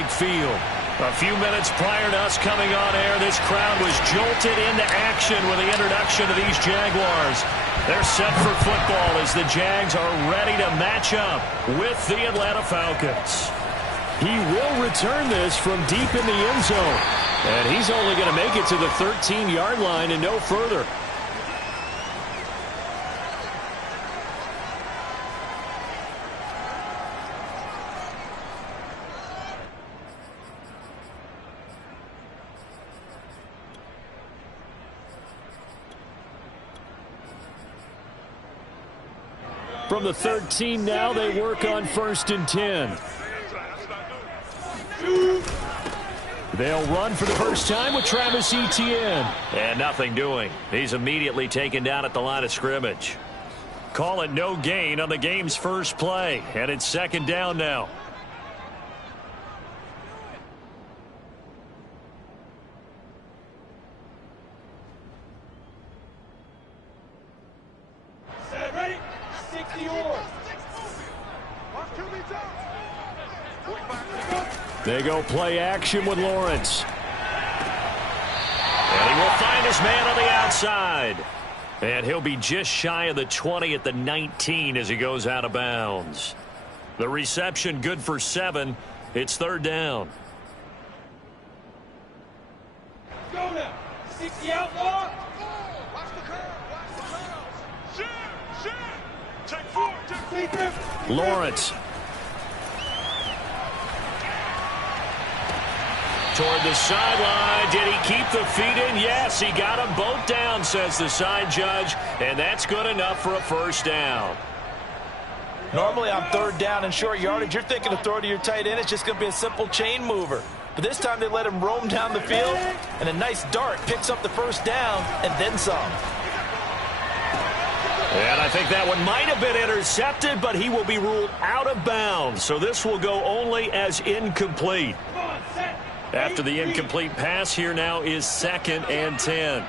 Bank Field. A few minutes prior to us coming on air, this crowd was jolted into action with the introduction of these Jaguars. They're set for football as the Jags are ready to match up with the Atlanta Falcons. He will return this from deep in the end zone. And he's only going to make it to the 13-yard line and no further. From the 13 now, they work on 1st and 10. They'll run for the first time with Travis Etienne. And nothing doing. He's immediately taken down at the line of scrimmage. Call it no gain on the game's first play. And it's 2nd down now. Ready? 60 yours. They go play action with Lawrence. And he will find his man on the outside. And he'll be just shy of the 20 at the 19 as he goes out of bounds. The reception good for 7. It's 3rd down. Go now. 60 outlaw. Watch the curve. Watch the curve. Shit. Take 4. Take 4. Lawrence. Toward the sideline. Did he keep the feet in? Yes, he got them both down, says the side judge. And that's good enough for a 1st down. Normally on 3rd down and short yardage, you're thinking to throw to your tight end. It's just going to be a simple chain mover. But this time they let him roam down the field, and a nice dart picks up the 1st down and then some. And I think that one might have been intercepted, but he will be ruled out of bounds. So this will go only as incomplete. After the incomplete pass, here now is 2nd and 10.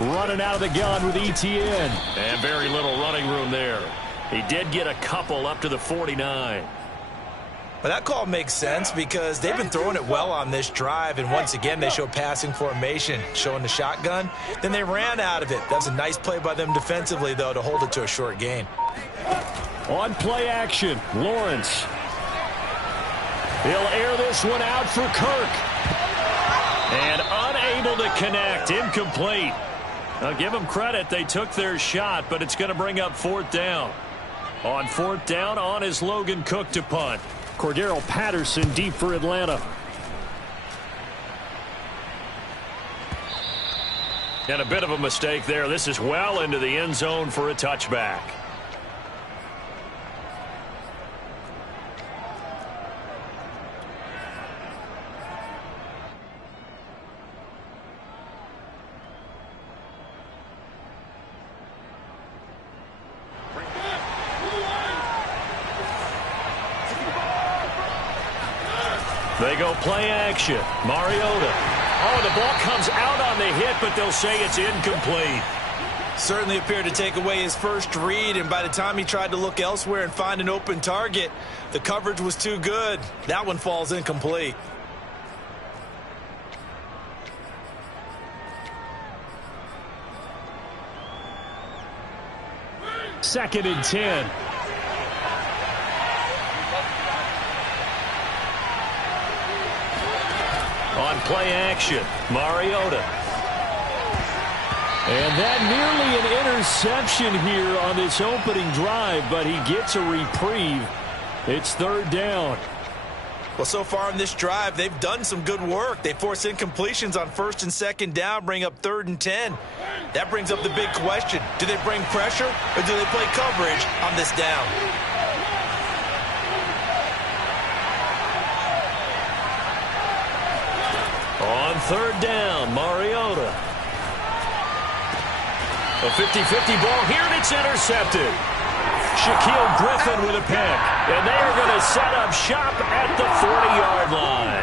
Running out of the gun with Etienne. And very little running room there. He did get a couple up to the 49. Well, that call makes sense because they've been throwing it well on this drive, and once again they show passing formation, showing the shotgun. Then they ran out of it. That was a nice play by them defensively, though, to hold it to a short gain. On play action, Lawrence. He'll air this one out for Kirk. And unable to connect, incomplete. I'll give them credit, they took their shot, but it's going to bring up 4th down. On 4th down, on is Logan Cook to punt. Cordero Patterson deep for Atlanta. And a bit of a mistake there. This is well into the end zone for a touchback. They go play action. Mariota. Oh, the ball comes out on the hit, but they'll say it's incomplete. Certainly appeared to take away his first read, and by the time he tried to look elsewhere and find an open target, the coverage was too good. That one falls incomplete. Second and 10. On play action, Mariota. And that nearly an interception here on this opening drive, but he gets a reprieve. It's 3rd down. Well, so far in this drive, they've done some good work. They force incompletions on 1st and 2nd down, bring up 3rd and 10. That brings up the big question. Do they bring pressure or do they play coverage on this down? On 3rd down, Mariota. A 50-50 ball here, and it's intercepted. Shaquille Griffin with a pick. And they are going to set up shop at the 40-yard line.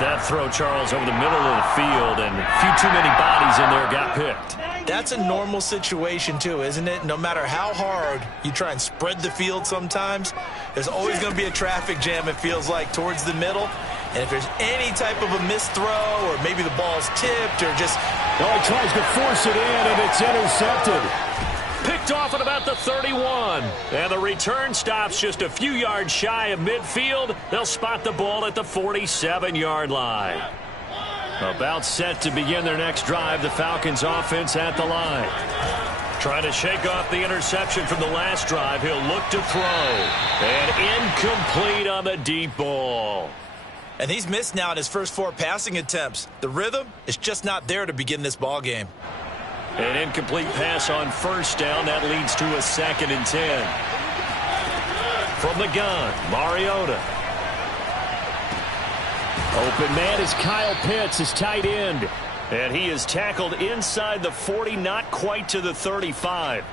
That throw, Charles, over the middle of the field, and a few too many bodies in there got picked. That's a normal situation, too, isn't it? No matter how hard you try and spread the field sometimes, there's always going to be a traffic jam, it feels like, towards the middle. And if there's any type of a missed throw or maybe the ball's tipped or just... Oh, he tries to force it in, and it's intercepted. Picked off at about the 31. And the return stops just a few yards shy of midfield. They'll spot the ball at the 47-yard line. About set to begin their next drive, the Falcons offense at the line. Trying to shake off the interception from the last drive. He'll look to throw. And incomplete on the deep ball. And he's missed now in his first 4 passing attempts. The rhythm is just not there to begin this ball game. An incomplete pass on first down. That leads to a 2nd and 10. From the gun, Mariota. Open man is Kyle Pitts, his tight end. And he is tackled inside the 40, not quite to the 35.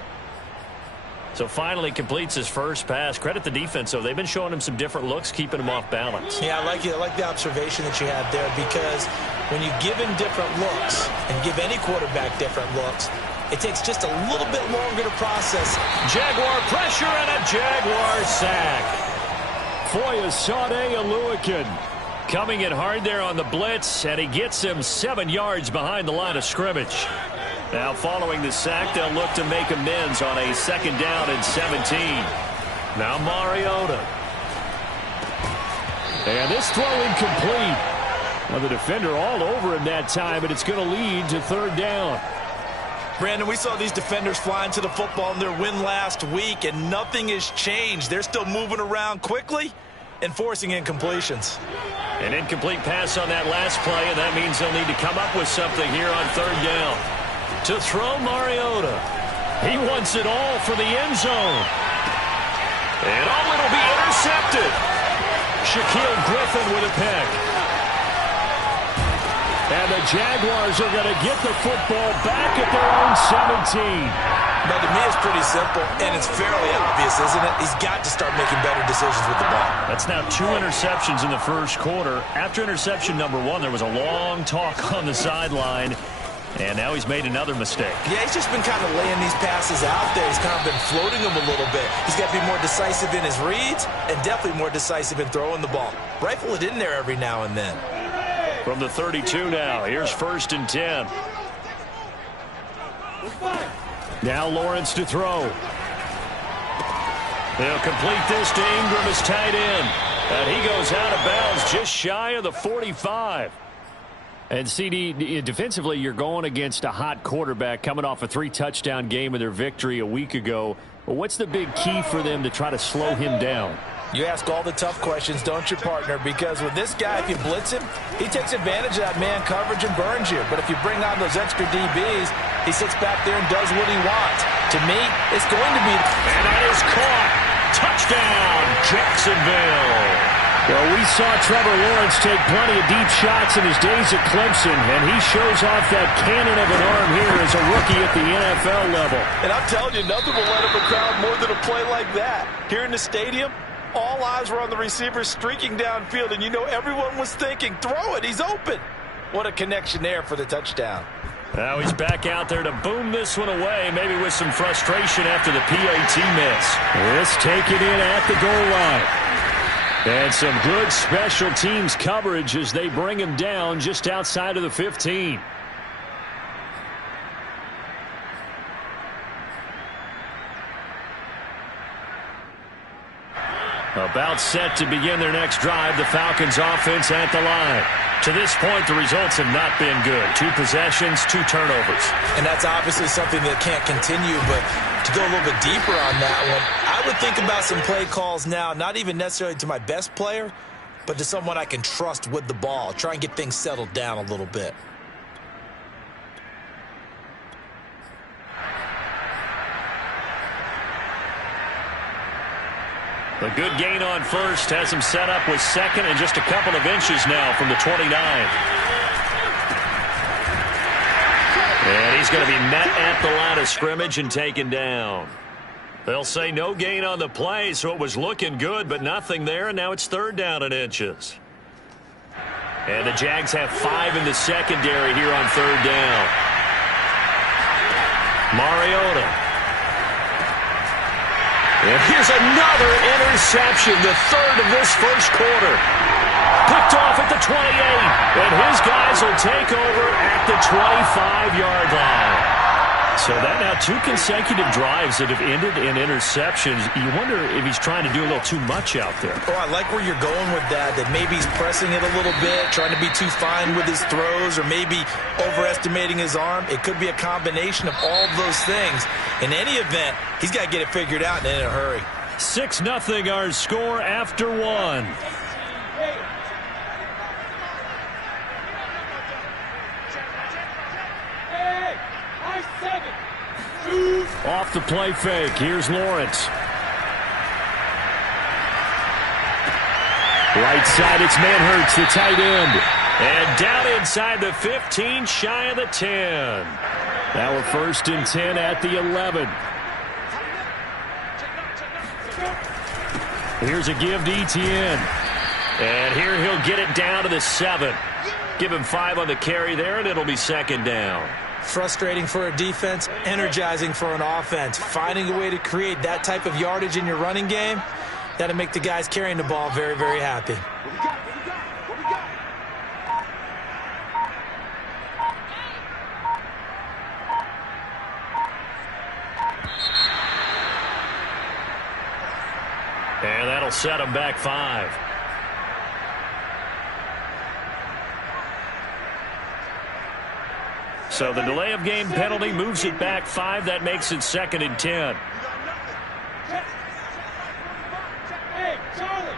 So finally completes his first pass. Credit the defense, though. They've been showing him some different looks, keeping him off balance. Yeah, I like it. I like the observation that you had there, because when you give him different looks and give any quarterback different looks, it takes just a little bit longer to process. Jaguar pressure and a Jaguar sack. Foya Sade Aluakin coming in hard there on the blitz, and he gets him 7 yards behind the line of scrimmage. Now following the sack, they'll look to make amends on a 2nd down and 17. Now Mariota. And this throw incomplete. Well, the defender all over him that time, and it's going to lead to 3rd down. Brandon, we saw these defenders flying to the football in their win last week, and nothing has changed. They're still moving around quickly and forcing incompletions. An incomplete pass on that last play, and that means they'll need to come up with something here on 3rd down. To throw Mariota. He wants it all for the end zone. And it'll be intercepted. Shaquille Griffin with a pick. And the Jaguars are going to get the football back at their own 17. Now, to me, it's pretty simple, and it's fairly obvious, isn't it? He's got to start making better decisions with the ball. That's now 2 interceptions in the first quarter. After interception number 1, there was a long talk on the sideline, and now he's made another mistake. Yeah, he's just been kind of laying these passes out there. He's kind of been floating them a little bit. He's got to be more decisive in his reads and definitely more decisive in throwing the ball. Rifle it in there every now and then. From the 32 now, here's 1st and 10. Now Lawrence to throw. They'll complete this to Ingram, his tight end. And he goes out of bounds just shy of the 45. And CD, defensively, you're going against a hot quarterback coming off a 3-touchdown game in their victory a week ago. But what's the big key for them to try to slow him down? You ask all the tough questions, don't you, partner? Because with this guy, if you blitz him, he takes advantage of that man coverage and burns you. But if you bring on those extra DBs, he sits back there and does what he wants. To me, it's going to be... And that is caught. Touchdown, Jacksonville. Well, we saw Trevor Lawrence take plenty of deep shots in his days at Clemson, and he shows off that cannon of an arm here as a rookie at the NFL level. And I'm telling you, nothing will light up a crowd more than a play like that. Here in the stadium, all eyes were on the receiver streaking downfield, and you know everyone was thinking, throw it, he's open. What a connection there for the touchdown. Now he's back out there to boom this one away, maybe with some frustration after the PAT miss. Let's take it in at the goal line. And some good special teams coverage as they bring him down just outside of the 15. About set to begin their next drive, the Falcons offense at the line. To this point, the results have not been good. 2 possessions, 2 turnovers. And that's obviously something that can't continue, but to go a little bit deeper on that one, I would think about some play calls now, not even necessarily to my best player, but to someone I can trust with the ball. Try and get things settled down a little bit. A good gain on first has him set up with 2nd and just a couple of inches now from the 29. And he's going to be met at the line of scrimmage and taken down. They'll say no gain on the play, so it was looking good, but nothing there, and now it's 3rd down and inches. And the Jags have 5 in the secondary here on 3rd down. Mariota. And here's another interception, the 3rd of this first quarter. Picked off at the 28, and his guys will take over at the 25-yard line. So that now 2 consecutive drives that have ended in interceptions. You wonder if he's trying to do a little too much out there. Oh, I like where you're going with that maybe he's pressing it a little bit, trying to be too fine with his throws, or maybe overestimating his arm. It could be a combination of all of those things. In any event, he's got to get it figured out and in a hurry. 6-0 our score after 1. Off the play fake. Here's Lawrence. Right side, it's Manhurts, the tight end. And down inside the 15, shy of the 10. Now we're 1st and 10 at the 11. Here's a give to Etienne. And here he'll get it down to the 7. Give him 5 on the carry there, and it'll be 2nd down. Frustrating for a defense, energizing for an offense. Finding a way to create that type of yardage in your running game, that'll make the guys carrying the ball very, very happy. And that'll set them back 5. So the delay of game penalty moves it back 5. That makes it 2nd and 10. Hey, Charlie.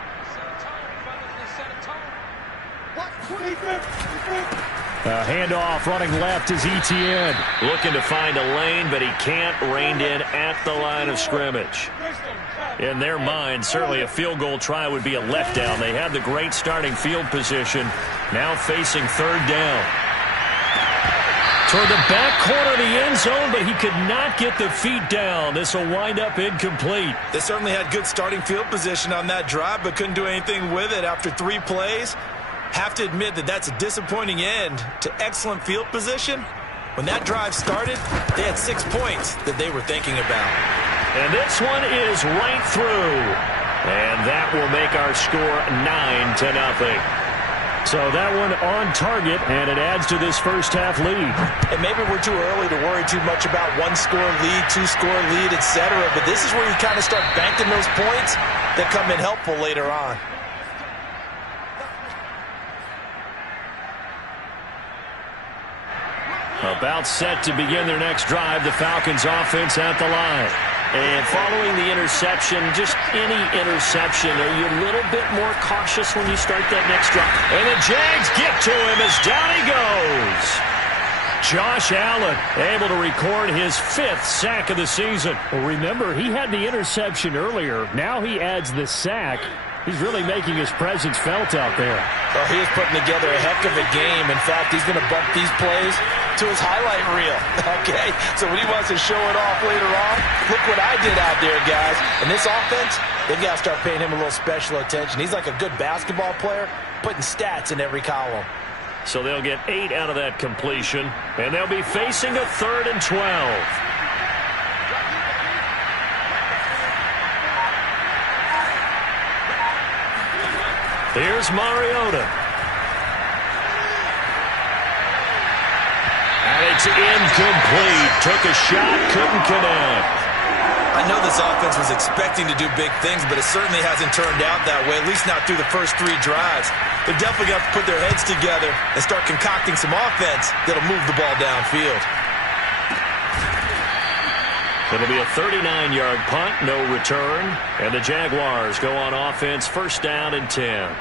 A handoff running left is Etienne. Looking to find a lane, but he can't. Reined in at the line of scrimmage. In their mind, certainly a field goal try would be a letdown. They had the great starting field position. Now facing 3rd down. Toward the back corner of the end zone, but he could not get the feet down. This will wind up incomplete. They certainly had good starting field position on that drive, but couldn't do anything with it after 3 plays. Have to admit that that's a disappointing end to excellent field position. When that drive started, they had 6 points that they were thinking about. And this one is right through. And that will make our score 9-0. So that one on target, and it adds to this first half lead. And maybe we're too early to worry too much about 1-score lead, 2-score lead, etc. But this is where you kind of start banking those points that come in helpful later on. About set to begin their next drive, the Falcons offense at the line. And following the interception, just any interception, are you a little bit more cautious when you start that next drive? And the Jags get to him as down he goes. Josh Allen able to record his 5th sack of the season. Well, remember, he had the interception earlier. Now he adds the sack. He's really making his presence felt out there. Well, he is putting together a heck of a game. In fact, he's going to bump these plays to his highlight reel. Okay? So when he wants to show it off later on, look what I did out there, guys. And this offense, they've got to start paying him a little special attention. He's like a good basketball player, putting stats in every column. So they'll get 8 out of that completion, and they'll be facing a 3rd and 12. Here's Mariota. And it's incomplete. Took a shot, couldn't connect. I know this offense was expecting to do big things, but it certainly hasn't turned out that way, at least not through the first 3 drives. They're definitely going to have to put their heads together and start concocting some offense that'll move the ball downfield. It'll be a 39-yard punt, no return. And the Jaguars go on offense, 1st down and 10.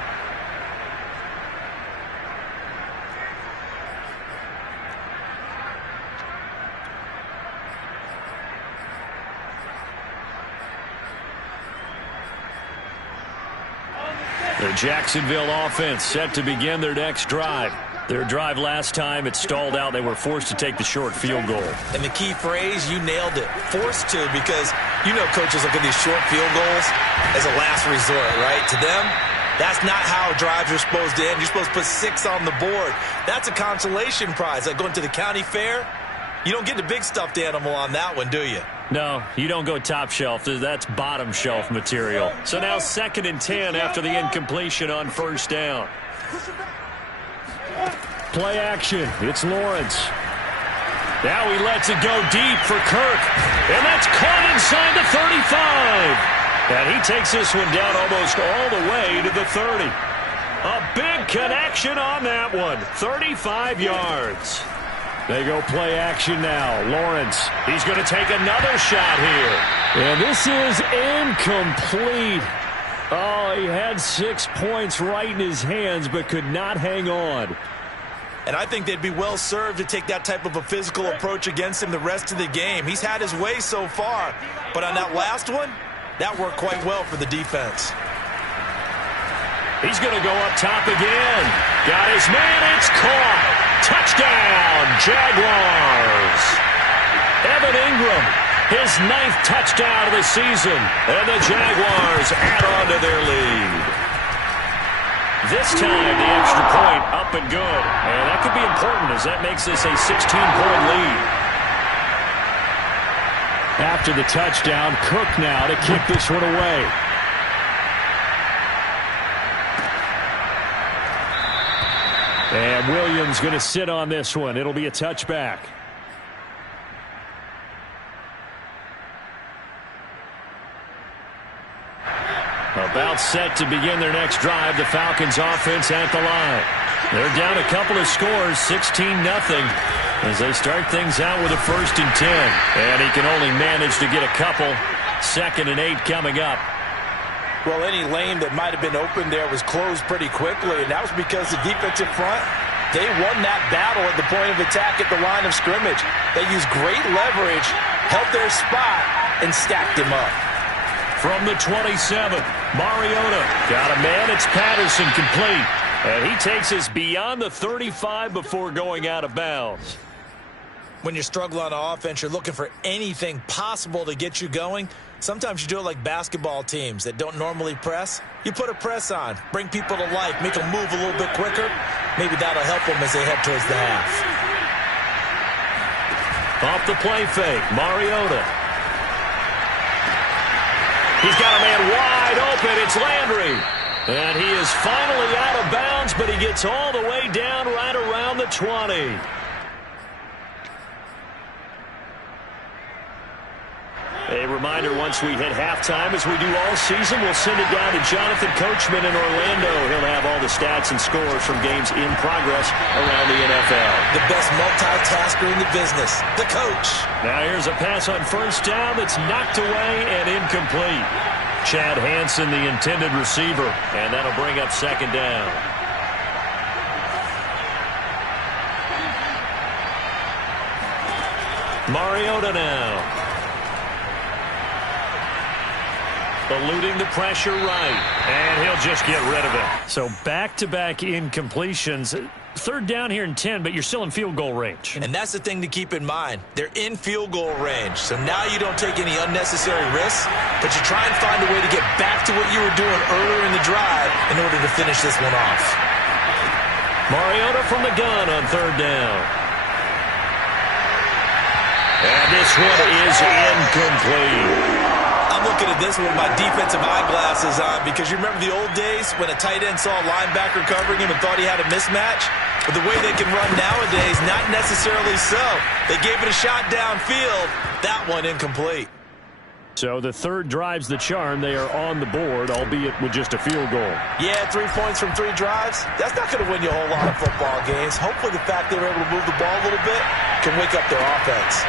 The Jacksonville offense set to begin their next drive. Their drive last time, it stalled out. They were forced to take the short field goal. And the key phrase, you nailed it. Forced to, because you know coaches look at these short field goals as a last resort, right? To them, That's not how drives are supposed to end. You're supposed to put 6 on the board. That's a consolation prize. Like going to the county fair, you don't get the big stuffed animal on that one, do you? No, you don't go top shelf. That's bottom shelf material. So now 2nd and 10 after the incompletion on 1st down. Play action. It's Lawrence. Now he lets it go deep for Kirk. And that's caught inside the 35. And he takes this one down almost all the way to the 30. A big connection on that one. 35 yards. They go play action now. Lawrence, he's going to take another shot here. And this is incomplete. Oh, he had 6 points right in his hands but could not hang on. And I think they'd be well served to take that type of a physical approach against him the rest of the game. He's had his way so far. But on that last one, that worked quite well for the defense. He's going to go up top again. Got his man. It's caught. Touchdown, Jaguars. Evan Ingram, his 9th touchdown of the season. And the Jaguars add on to their lead. This time, the extra point up and good. And that could be important as that makes this a 16-point lead. After the touchdown, Cook now to kick this one away. And Williams going to sit on this one. It'll be a touchback. About set to begin their next drive. The Falcons offense at the line. They're down a couple of scores, 16-0, as they start things out with a 1st and 10. And he can only manage to get a couple. 2nd and 8 coming up. Well, any lane that might have been open there was closed pretty quickly, and that was because the defensive front, they won that battle at the point of attack at the line of scrimmage. They used great leverage, held their spot, and stacked him up. From the 27, Mariota got a man. It's Patterson complete. And he takes us beyond the 35 before going out of bounds. When you're struggling on offense, you're looking for anything possible to get you going. Sometimes you do it like basketball teams that don't normally press. You put a press on, bring people to life, make them move a little bit quicker. Maybe that'll help them as they head towards the half. Off the play fake, Mariota. He's got a man wide open. It's Landry. And he is finally out of bounds, but he gets all the way down right around the 20. A reminder, once we hit halftime, as we do all season, we'll send it down to Jonathan Coachman in Orlando. He'll have all the stats and scores from games in progress around the NFL. The best multitasker in the business, the coach. Now here's a pass on 1st down that's knocked away and incomplete. Chad Hansen, the intended receiver, and that'll bring up 2nd down. Mariota now. Eluding the pressure right. And he'll just get rid of it. So back-to-back incompletions. 3rd down here in 10, but you're still in field goal range. And that's the thing to keep in mind. They're in field goal range. So now you don't take any unnecessary risks, but you try and find a way to get back to what you were doing earlier in the drive in order to finish this one off. Mariota from the gun on 3rd down. And this one is incomplete. I'm looking at this with my defensive eyeglasses on because you remember the old days when a tight end saw a linebacker covering him and thought he had a mismatch? But the way they can run nowadays, not necessarily so. They gave it a shot downfield. That one incomplete. So the 3rd drive's the charm. They are on the board, albeit with just a field goal. Yeah, 3 points from 3 drives. That's not going to win you a whole lot of football games. Hopefully the fact they were able to move the ball a little bit can wake up their offense.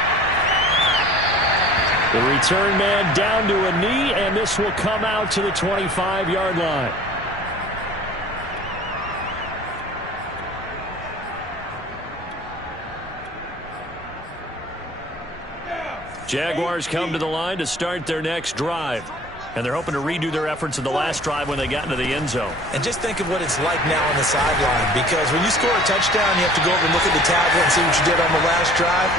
The return man down to a knee, and this will come out to the 25-yard line. Jaguars come to the line to start their next drive. And they're hoping to redo their efforts in the last drive when they got into the end zone. And just think of what it's like now on the sideline, because when you score a touchdown, you have to go over and look at the tablet and see what you did on the last drive.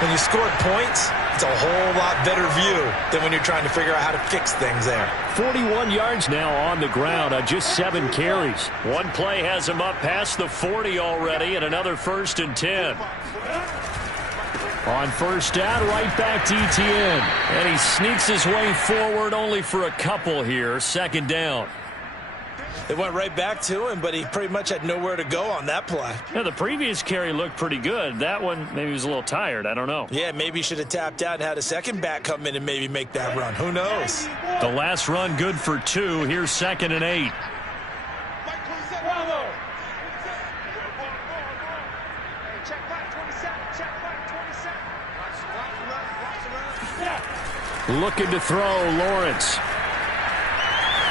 When you scored points, it's a whole lot better view than when you're trying to figure out how to fix things there. 41 yards now on the ground on just 7 carries. One play has him up past the 40 already, and another 1st and 10. On first down, right back to Etienne. And he sneaks his way forward only for a couple here. 2nd down. They went right back to him, but he pretty much had nowhere to go on that play. Yeah, the previous carry looked pretty good. That one, maybe he was a little tired. I don't know. Yeah, maybe he should have tapped out and had a second back come in and maybe make that run. Who knows? The last run good for 2. Here's 2nd and 8. Looking to throw, Lawrence.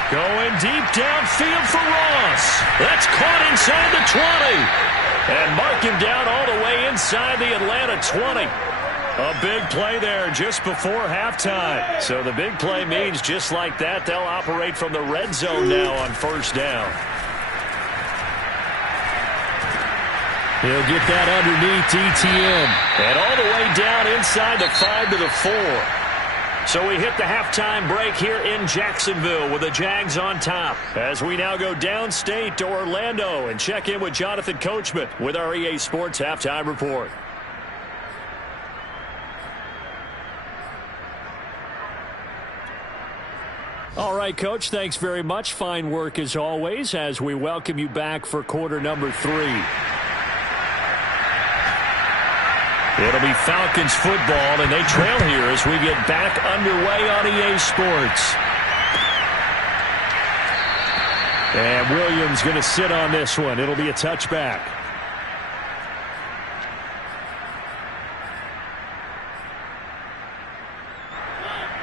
Going deep downfield for Ross. That's caught inside the 20. And mark him down all the way inside the Atlanta 20. A big play there just before halftime. So the big play means just like that, they'll operate from the red zone now on first down. He'll get that underneath Etienne. And all the way down inside the 5 to the 4. So we hit the halftime break here in Jacksonville with the Jags on top. As we now go downstate to Orlando and check in with Jonathan Coachman with our EA Sports Halftime Report. All right, Coach, thanks very much. Fine work as always as we welcome you back for quarter number 3. It'll be Falcons football, and they trail here as we get back underway on EA Sports. And Williams going to sit on this one. It'll be a touchback.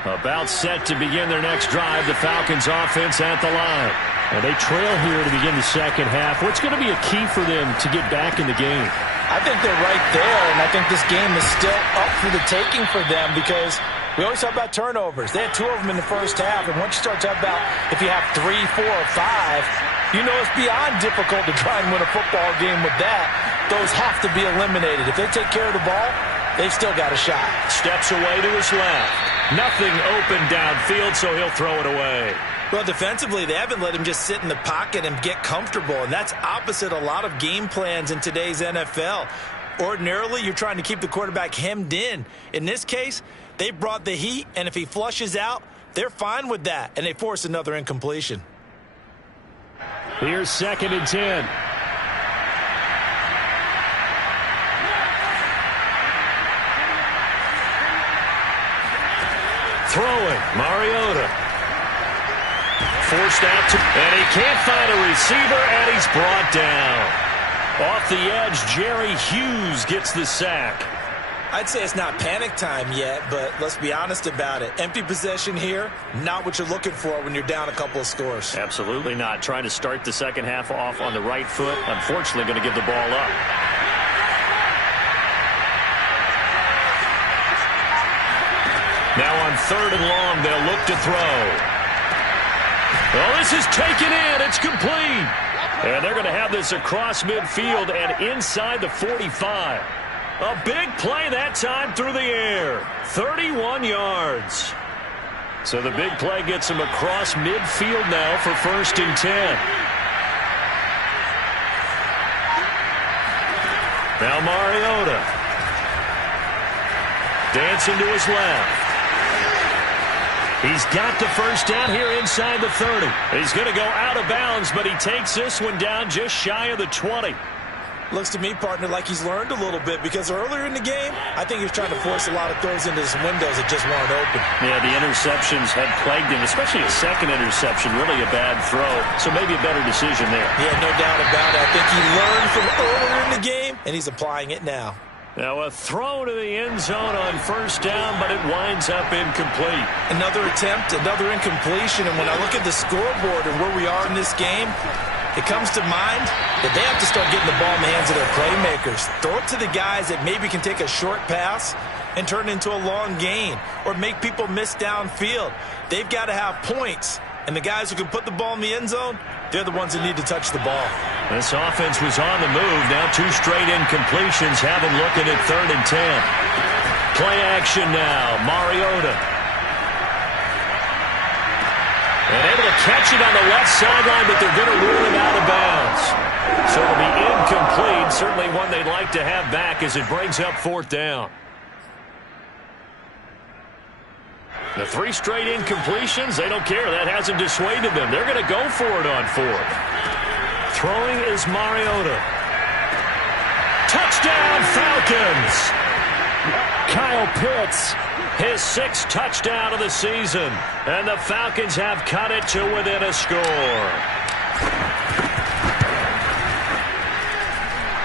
About set to begin their next drive, the Falcons offense at the line. And they trail here to begin the second half. What's going to be a key for them to get back in the game? I think they're right there, and I think this game is still up for the taking for them because we always talk about turnovers. They had 2 of them in the first half, and once you start talking about if you have 3, 4, or 5, you know it's beyond difficult to try and win a football game with that. Those have to be eliminated. If they take care of the ball, they've still got a shot. Steps away to his left. Nothing open downfield, so he'll throw it away. Well, defensively, they haven't let him just sit in the pocket and get comfortable, and that's opposite a lot of game plans in today's NFL. Ordinarily, you're trying to keep the quarterback hemmed in. In this case, they brought the heat, and if he flushes out, they're fine with that, and they force another incompletion. Here's 2nd and 10. Throwing, Mariota. Forced out to, and he can't find a receiver, and he's brought down. Off the edge, Jerry Hughes gets the sack. I'd say it's not panic time yet, but let's be honest about it. Empty possession here, not what you're looking for when you're down a couple of scores. Absolutely not. Trying to start the second half off on the right foot. Unfortunately, going to give the ball up. Now on 3rd and long, they'll look to throw. Well, this is taken in. It's complete. And they're going to have this across midfield and inside the 45. A big play that time through the air. 31 yards. So the big play gets him across midfield now for 1st and 10. Now Mariota. Dancing to his left. He's got the first down here inside the 30. He's going to go out of bounds, but he takes this one down just shy of the 20. Looks to me, partner, like he's learned a little bit because earlier in the game, I think he was trying to force a lot of throws into some windows that just weren't open. Yeah, the interceptions had plagued him, especially a second interception, really a bad throw. So maybe a better decision there. Yeah, no doubt about it. I think he learned from earlier in the game, and he's applying it now. Now a throw to the end zone on first down, but it winds up incomplete. Another attempt, another incompletion, and when I look at the scoreboard and where we are in this game, it comes to mind that they have to start getting the ball in the hands of their playmakers. Throw it to the guys that maybe can take a short pass and turn it into a long gain or make people miss downfield. They've got to have points. And the guys who can put the ball in the end zone, they're the ones that need to touch the ball. This offense was on the move. Now 2 straight incompletions have them looking at 3rd and 10. Play action now. Mariota. And able to catch it on the left sideline, but they're going to rule him out of bounds. So it'll be incomplete. Certainly one they'd like to have back as it brings up 4th down. The 3 straight incompletions, they don't care. That hasn't dissuaded them. They're going to go for it on 4th. Throwing is Mariota. Touchdown, Falcons! Kyle Pitts, his 6th touchdown of the season. And the Falcons have cut it to within a score.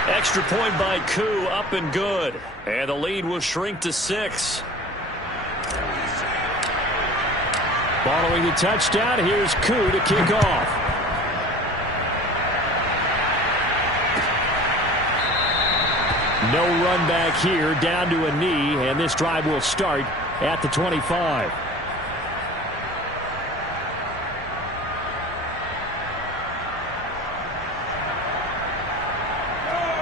Extra point by Koo, up and good. And the lead will shrink to 6. Following the touchdown, here's Koo to kick off. No run back here, down to a knee, and this drive will start at the 25.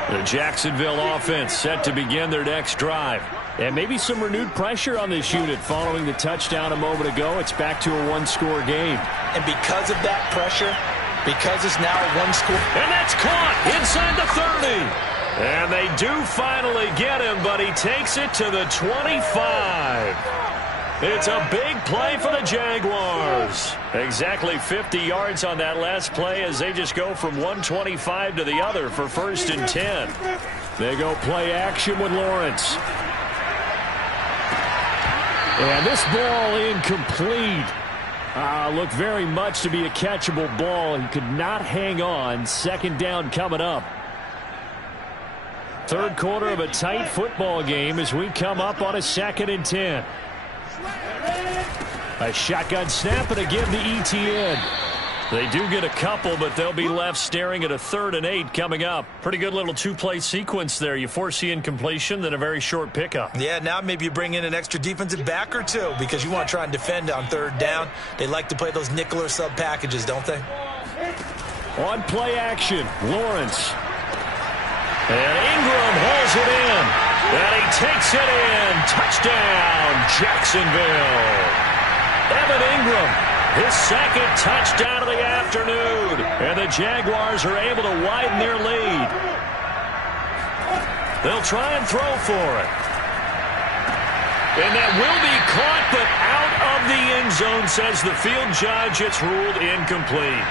The Jacksonville offense set to begin their next drive. And maybe some renewed pressure on this unit following the touchdown a moment ago. It's back to a 1-score game. And because of that pressure, because it's now a 1-score. And that's caught inside the 30. And they do finally get him, but he takes it to the 25. It's a big play for the Jaguars. Exactly 50 yards on that last play as they just go from 125 to the other for 1st and 10. They go play action with Lawrence. And this ball incomplete. Looked very much to be a catchable ball. He could not hang on. 2nd down coming up. 3rd quarter of a tight football game as we come up on a 2nd and 10. A shotgun snap and a give to ETN. They do get a couple, but they'll be left staring at a 3rd and 8 coming up. Pretty good little 2-play sequence there. You force the incompletion, then a very short pickup. Yeah, now maybe you bring in an extra defensive back or 2 because you want to try and defend on 3rd down. They like to play those nickel or sub packages, don't they? On play action, Lawrence. And Ingram hauls it in. And he takes it in. Touchdown, Jacksonville. Evan Ingram, his 2nd touchdown of the afternoon. And the Jaguars are able to widen their lead. They'll try and throw for it. And that will be caught, but out of the end zone, says the field judge. It's ruled incomplete.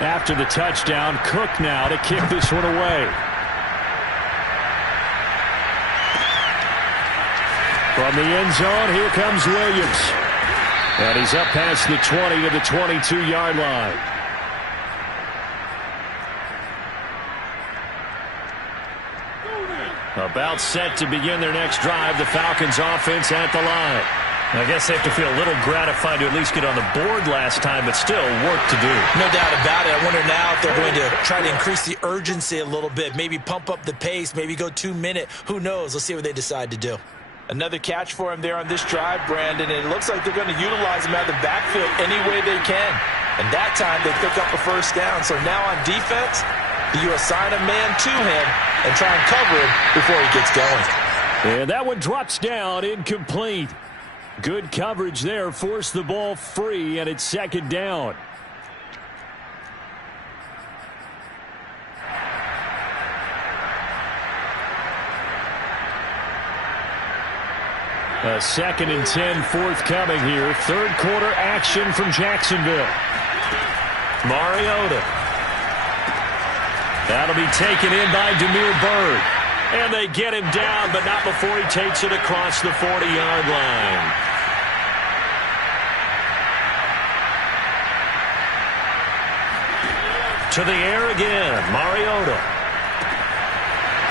After the touchdown, Cook now to kick this one away. From the end zone, here comes Williams. And he's up past the 20 to the 22-yard line. About set to begin their next drive, the Falcons offense at the line. I guess they have to feel a little gratified to at least get on the board last time, but still work to do. No doubt about it. I wonder now if they're going to try to increase the urgency a little bit, maybe pump up the pace, maybe go 2-minute. Who knows? Let's see what they decide to do. Another catch for him there on this drive, Brandon, and it looks like they're going to utilize him out of the backfield any way they can. And that time they pick up a 1st down. So now on defense, you assign a man to him and try and cover him before he gets going. And that one drops down, incomplete. Good coverage there, forced the ball free, and it's 2nd down. A 2nd and 10 forthcoming here. 3rd quarter action from Jacksonville. Mariota. That'll be taken in by Damiere Byrd. And they get him down, but not before he takes it across the 40-yard line. To the air again, Mariota.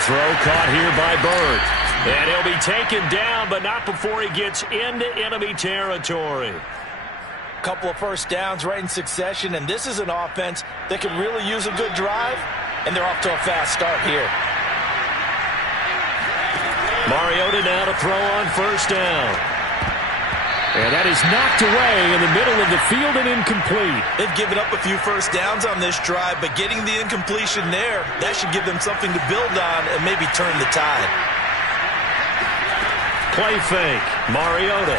Throw caught here by Byrd. And he'll be taken down, but not before he gets into enemy territory. Couple of 1st downs right in succession, and this is an offense that can really use a good drive, and they're off to a fast start here. Mariota now to throw on first down. And that is knocked away in the middle of the field and incomplete. They've given up a few first downs on this drive, but getting the incompletion there, that should give them something to build on and maybe turn the tide. Play fake. Mariota.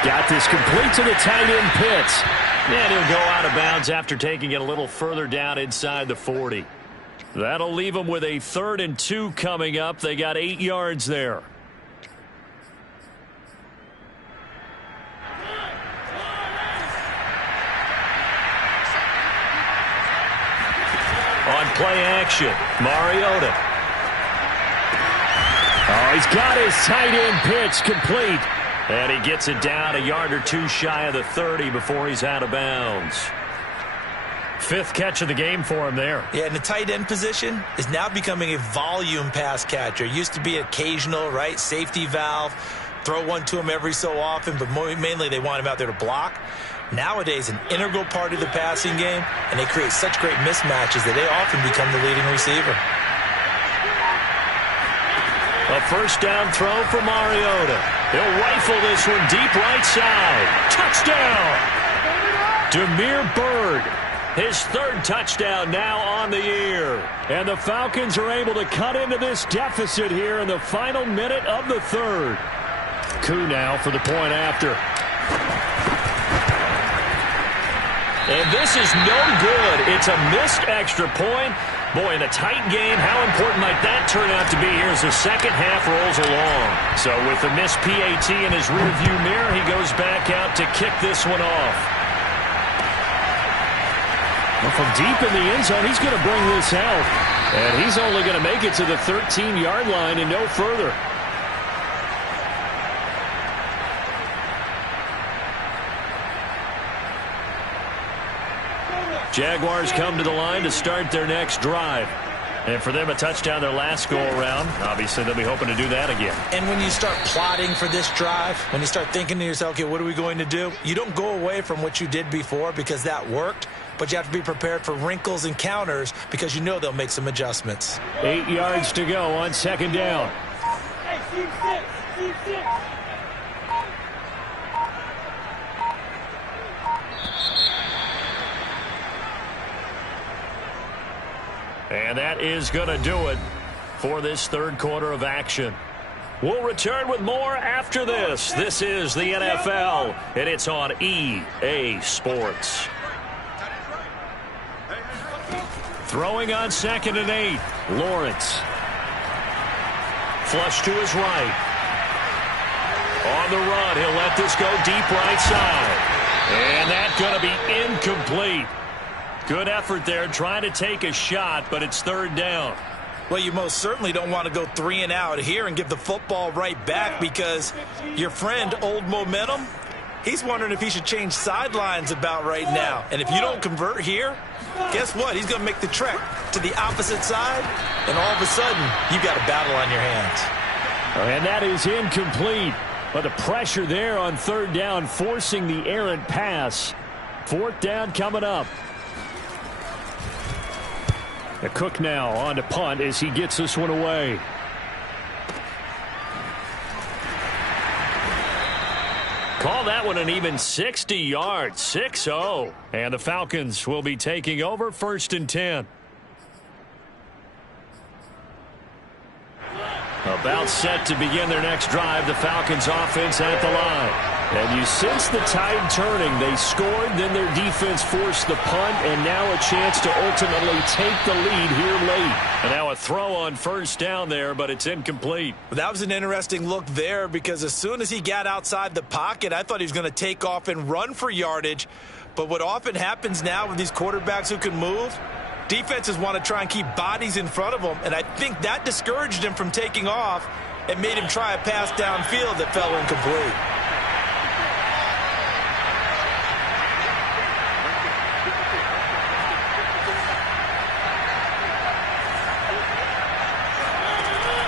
Got this complete to the tight end Pitts. And he'll go out of bounds after taking it a little further down inside the 40. That'll leave them with a 3rd and 2 coming up. They got 8 yards there. On play action, Mariota. Oh, he's got his tight end pitch complete. And he gets it down a yard or 2 shy of the 30 before he's out of bounds. 5th catch of the game for him there. Yeah, and the tight end position is now becoming a volume pass catcher. It used to be occasional, right? Safety valve. Throw one to him every so often, but mainly they want him out there to block. Nowadays, an integral part of the passing game, and they create such great mismatches that they often become the leading receiver. A first down throw for Mariota. He'll rifle this one deep right side. Touchdown! Damiere Byrd, his 3rd touchdown now on the year. And the Falcons are able to cut into this deficit here in the final minute of the 3rd. Koo now for the point after. And this is no good. It's a missed extra point. Boy, in a tight game, how important might that turn out to be here as the second half rolls along. So with the missed PAT in his rearview mirror, he goes back out to kick this one off. Well, from deep in the end zone, he's going to bring this out. And he's only going to make it to the 13-yard line and no further. Jaguars come to the line to start their next drive. And for them, a touchdown their last go-around. Obviously, they'll be hoping to do that again. And when you start plotting for this drive, when you start thinking to yourself, okay, what are we going to do? You don't go away from what you did before because that worked, but you have to be prepared for wrinkles and counters because you know they'll make some adjustments. 8 yards to go on second down. Hey, C6. And that is going to do it for this 3rd quarter of action. We'll return with more after this. This is the NFL, and it's on EA Sports. Throwing on 2nd and 8. Lawrence. Flush to his right. On the run, he'll let this go deep right side. And that's going to be incomplete. Good effort there, trying to take a shot, but it's 3rd down. Well, you most certainly don't want to go 3 and out here and give the football right back because your friend, Old Momentum, he's wondering if he should change sidelines about right now. And if you don't convert here, guess what? He's going to make the trek to the opposite side, and all of a sudden, you've got a battle on your hands. And that is incomplete. But the pressure there on 3rd down, forcing the errant pass. 4th down coming up. The Cook now on to punt as he gets this one away. Call that one an even 60 yards, 6-0. And the Falcons will be taking over 1st and 10. About set to begin their next drive, the Falcons offense at the line. And you sense the tide turning. They scored, then their defense forced the punt, and now a chance to ultimately take the lead here late. And now a throw on 1st down there, but it's incomplete. That was an interesting look there because as soon as he got outside the pocket, I thought he was going to take off and run for yardage. But what often happens now with these quarterbacks who can move, defenses want to try and keep bodies in front of them, and I think that discouraged him from taking off and made him try a pass downfield that fell incomplete.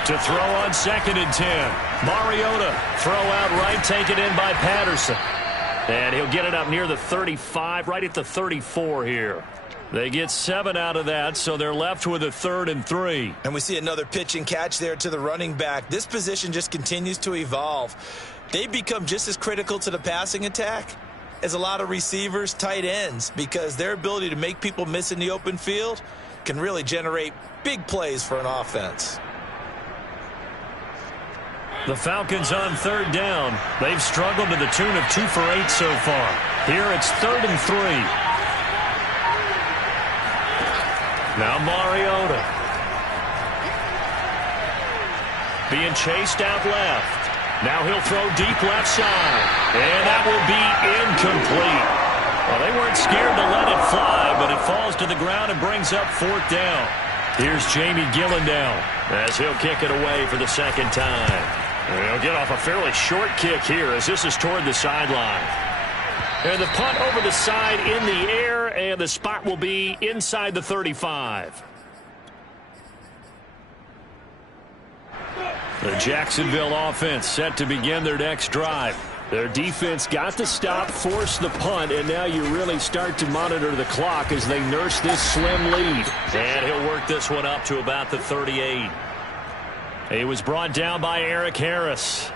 To throw on 2nd and 10. Mariota, throw out right, taken in by Patterson. And he'll get it up near the 35, right at the 34 here. They get 7 out of that, so they're left with a 3rd and 3. And we see another pitch and catch there to the running back. This position just continues to evolve. They become just as critical to the passing attack as a lot of receivers, tight ends, because their ability to make people miss in the open field can really generate big plays for an offense. The Falcons on 3rd down. They've struggled to the tune of 2 for 8 so far. Here it's 3rd and 3. Now Mariota. Being chased out left. Now he'll throw deep left side. And that will be incomplete. Well, they weren't scared to let it fly, but it falls to the ground and brings up 4th down. Here's Jamie Gillendown as he'll kick it away for the 2nd time. And he'll get off a fairly short kick here as this is toward the sideline. And the punt over the side in the air, and the spot will be inside the 35. The Jacksonville offense set to begin their next drive. Their defense got the stop, forced the punt, and now you really start to monitor the clock as they nurse this slim lead. And he'll work this one up to about the 38. He was brought down by Eric Harris.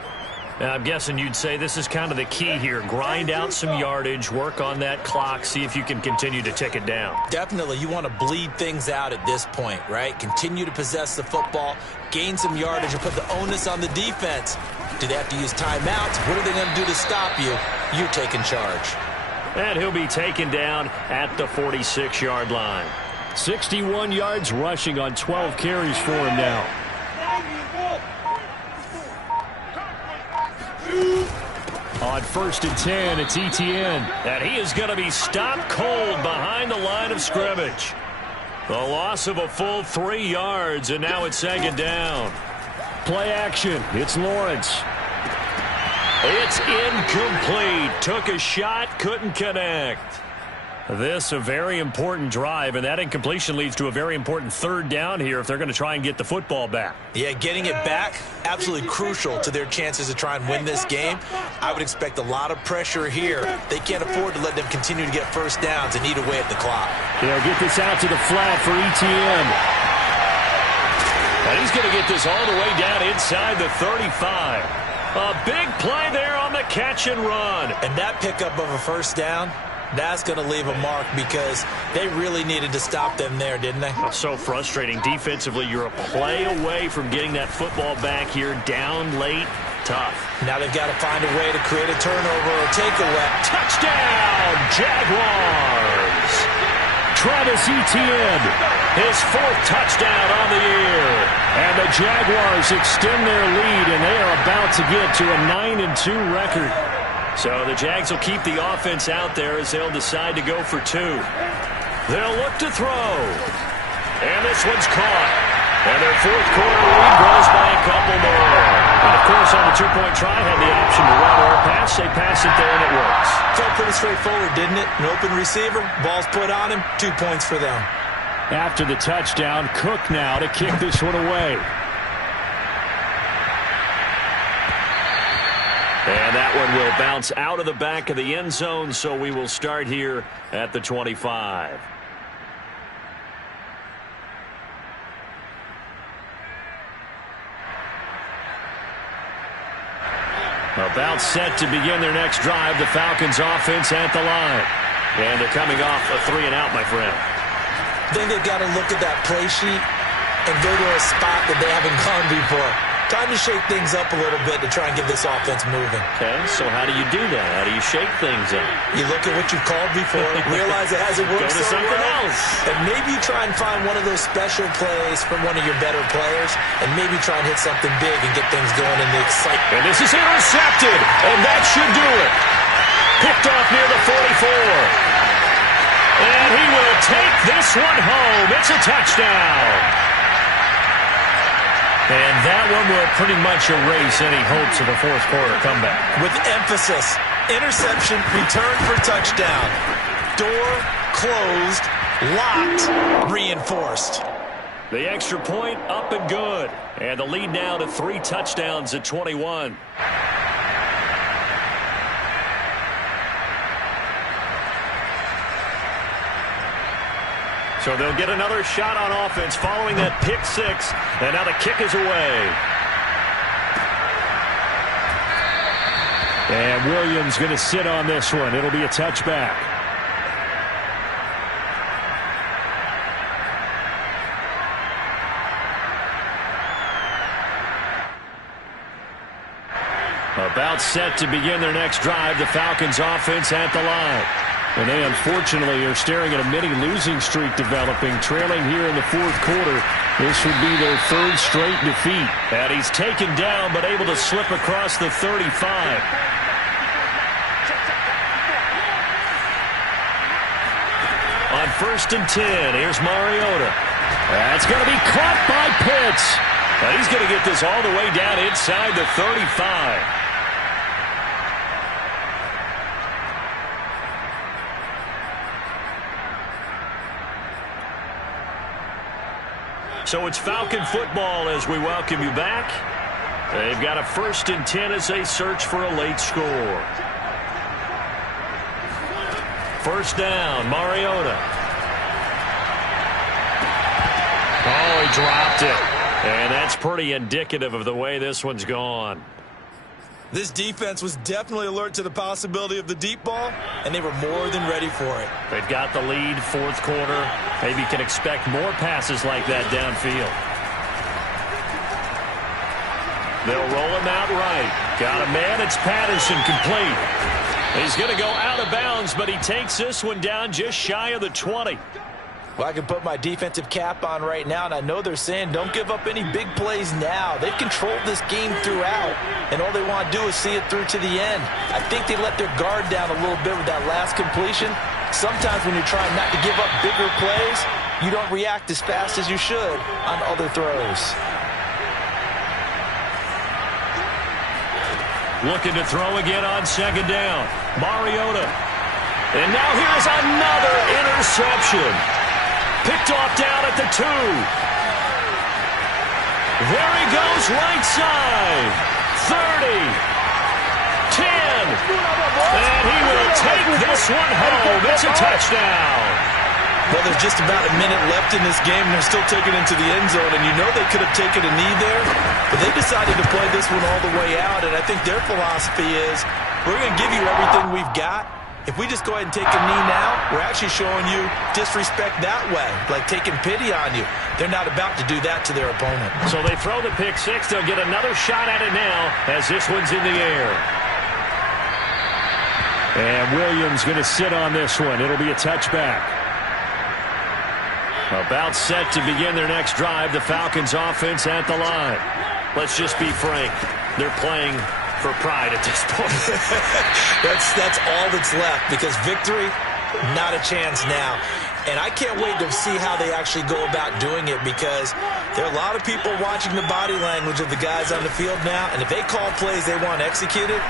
Now, I'm guessing you'd say this is kind of the key here. Grind out some yardage, work on that clock, see if you can continue to tick it down. Definitely. You want to bleed things out at this point, right? Continue to possess the football, gain some yardage, and put the onus on the defense. Do they have to use timeouts? What are they going to do to stop you? You're taking charge. And he'll be taken down at the 46-yard line. 61 yards rushing on 12 carries for him now. On 1st and 10, it's Etienne. And he is going to be stopped cold behind the line of scrimmage. The loss of a full 3 yards, and now it's 2nd down. Play action. It's Lawrence. It's incomplete. Took a shot, couldn't connect. This a very important drive, and that incompletion leads to a very important 3rd down here if they're going to try and get the football back. Yeah, getting it back, absolutely crucial to their chances to try and win this game. I would expect a lot of pressure here. They can't afford to let them continue to get 1st downs and eat away at the clock. They'll get this out to the flat for Etienne. And he's going to get this all the way down inside the 35. A big play there on the catch and run. And that pickup of a 1st down, that's going to leave a mark because they really needed to stop them there, didn't they? That's so frustrating. Defensively, you're a play away from getting that football back here down late. Tough. Now they've got to find a way to create a turnover or takeaway. Touchdown, Jaguars! Travis Etienne, his 4th touchdown on the year. And the Jaguars extend their lead, and they are about to get to a 9-2 record. So the Jags will keep the offense out there as they'll decide to go for 2. They'll look to throw. And this one's caught. And their 4th quarter lead grows by a couple more. And, of course, on the 2-point try, had the option to run or pass. They pass it there, and it works. Felt pretty straightforward, didn't it? An open receiver, ball's put on him, 2 points for them. After the touchdown, Cook now to kick this one away. And that one will bounce out of the back of the end zone, so we will start here at the 25. About set to begin their next drive, the Falcons offense at the line. And they're coming off a 3-and-out, my friend. I think they've got to look at that play sheet and go to a spot that they haven't gone before. Time to shake things up a little bit to try and get this offense moving. Okay, so how do you do that? How do you shake things up? You look at what you've called before, realize it hasn't worked Go to something else. and maybe try and find one of those special plays from one of your better players, and maybe try and hit something big and get things going in the excitement. And this is intercepted, and that should do it. Picked off near the 44. And he will take this one home. It's a touchdown. And that one will pretty much erase any hopes of a 4th quarter comeback. With emphasis, interception, return for touchdown. Door closed, locked, reinforced. The extra point up and good. And the lead now to 3 touchdowns at 21. So they'll get another shot on offense following that pick six. And now the kick is away. And Williams going to sit on this one. It'll be a touchback. About set to begin their next drive. The Falcons offense at the line. And they unfortunately are staring at a mini losing streak developing, trailing here in the fourth quarter. This would be their third straight defeat. And he's taken down but able to slip across the 35. On 1st and 10, here's Mariota. That's going to be caught by Pitts. And he's going to get this all the way down inside the 35. So it's Falcon football as we welcome you back. They've got a 1st and 10 as they search for a late score. First down, Mariota. Oh, he dropped it. And that's pretty indicative of the way this one's gone. This defense was definitely alert to the possibility of the deep ball, and they were more than ready for it. They've got the lead, fourth quarter. Maybe can expect more passes like that downfield. They'll roll him out right. Got a man. It's Patterson, complete. He's going to go out of bounds, but he takes this one down just shy of the 20. Well, I can put my defensive cap on right now, and I know they're saying don't give up any big plays now. They've controlled this game throughout, and all they want to do is see it through to the end. I think they let their guard down a little bit with that last completion. Sometimes when you're trying not to give up bigger plays, you don't react as fast as you should on other throws. Looking to throw again on 2nd down. Mariota. And now here's another interception. Picked off down at the 2. There he goes, right side. 30. 10. And he will take this one home. It's a touchdown. Well, there's just about a minute left in this game, and they're still taking it into the end zone, and you know they could have taken a knee there, but they decided to play this one all the way out, and I think their philosophy is, we're going to give you everything we've got. If we just go ahead and take a knee now, we're actually showing you disrespect that way, like taking pity on you. They're not about to do that to their opponent. So they throw the pick six. They'll get another shot at it now as this one's in the air. And Williams going to sit on this one. It'll be a touchback. About set to begin their next drive. The Falcons offense at the line. Let's just be frank. They're playing for pride at this point. that's all that's left, because victory, not a chance now. And I can't wait to see how they actually go about doing it, because there are a lot of people watching the body language of the guys on the field now, and if they call plays they want executed,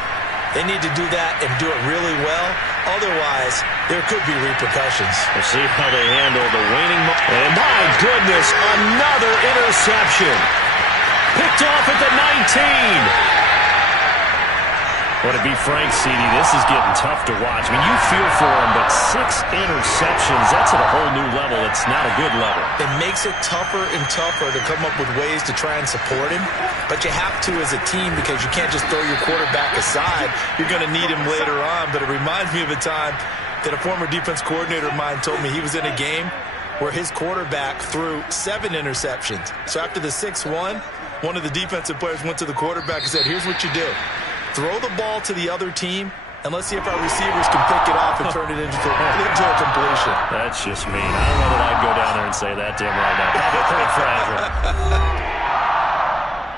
they need to do that and do it really well. Otherwise, there could be repercussions. We'll see how they handle the waning. And my goodness, another interception. Picked off at the 19. Well, to be frank, CD, this is getting tough to watch. I mean, you feel for him, but 6 interceptions, that's at a whole new level. It's not a good level. It makes it tougher and tougher to come up with ways to try and support him, but you have to as a team, because you can't just throw your quarterback aside. You're going to need him later on, but it reminds me of a time that a former defense coordinator of mine told me he was in a game where his quarterback threw 7 interceptions. So after the 6-1, one of the defensive players went to the quarterback and said, here's what you do. Throw the ball to the other team, and let's see if our receivers can pick it off and turn it into a completion. That's just mean. I don't know that I'd go down there and say that to him right now. Probably pretty fragile.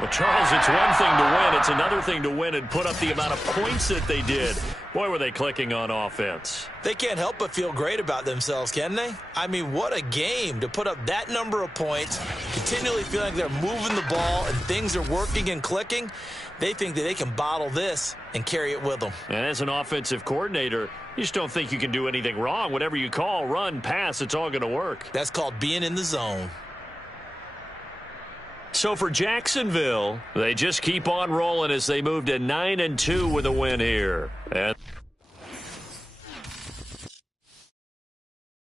Well, Charles, it's one thing to win. It's another thing to win and put up the amount of points that they did. Boy, were they clicking on offense. They can't help but feel great about themselves, can they? I mean, what a game to put up that number of points, continually feeling they're moving the ball and things are working and clicking. They think that they can bottle this and carry it with them. And as an offensive coordinator, you just don't think you can do anything wrong. Whatever you call, run, pass, it's all going to work. That's called being in the zone. So for Jacksonville, they just keep on rolling as they move to 9-2 with a win here. And